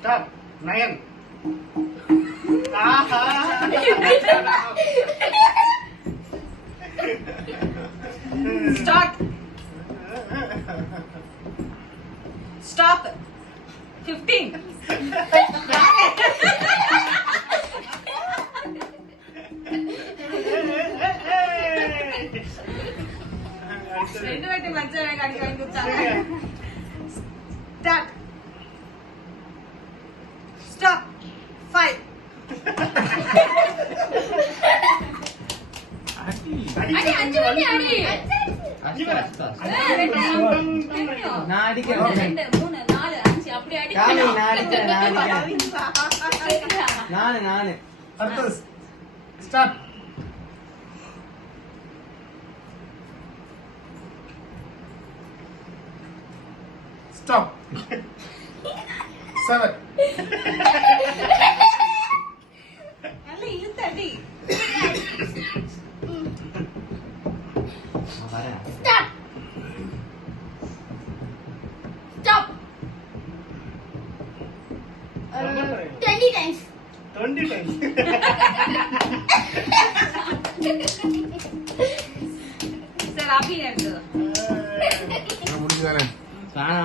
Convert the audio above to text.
Start. 9. Start. Stop. 15. ரெண்டு மஞ்சள் வாங்கி கொடுத்தாங்க. Start. Stop. 5. அடி 5 மணி அடி. நான் அடிக்கிறேன். 2 3 4 5 அப்படி அடி. நான் அடிக்கிறேன். நானு அடுத்தது. Start. Stop. 7. நல்ல இழுத்தடி. வரேன். Stop. Stop. 20 times. 20 times. Sir அபி எடுத்து முடிஞ்சுதானே? காணா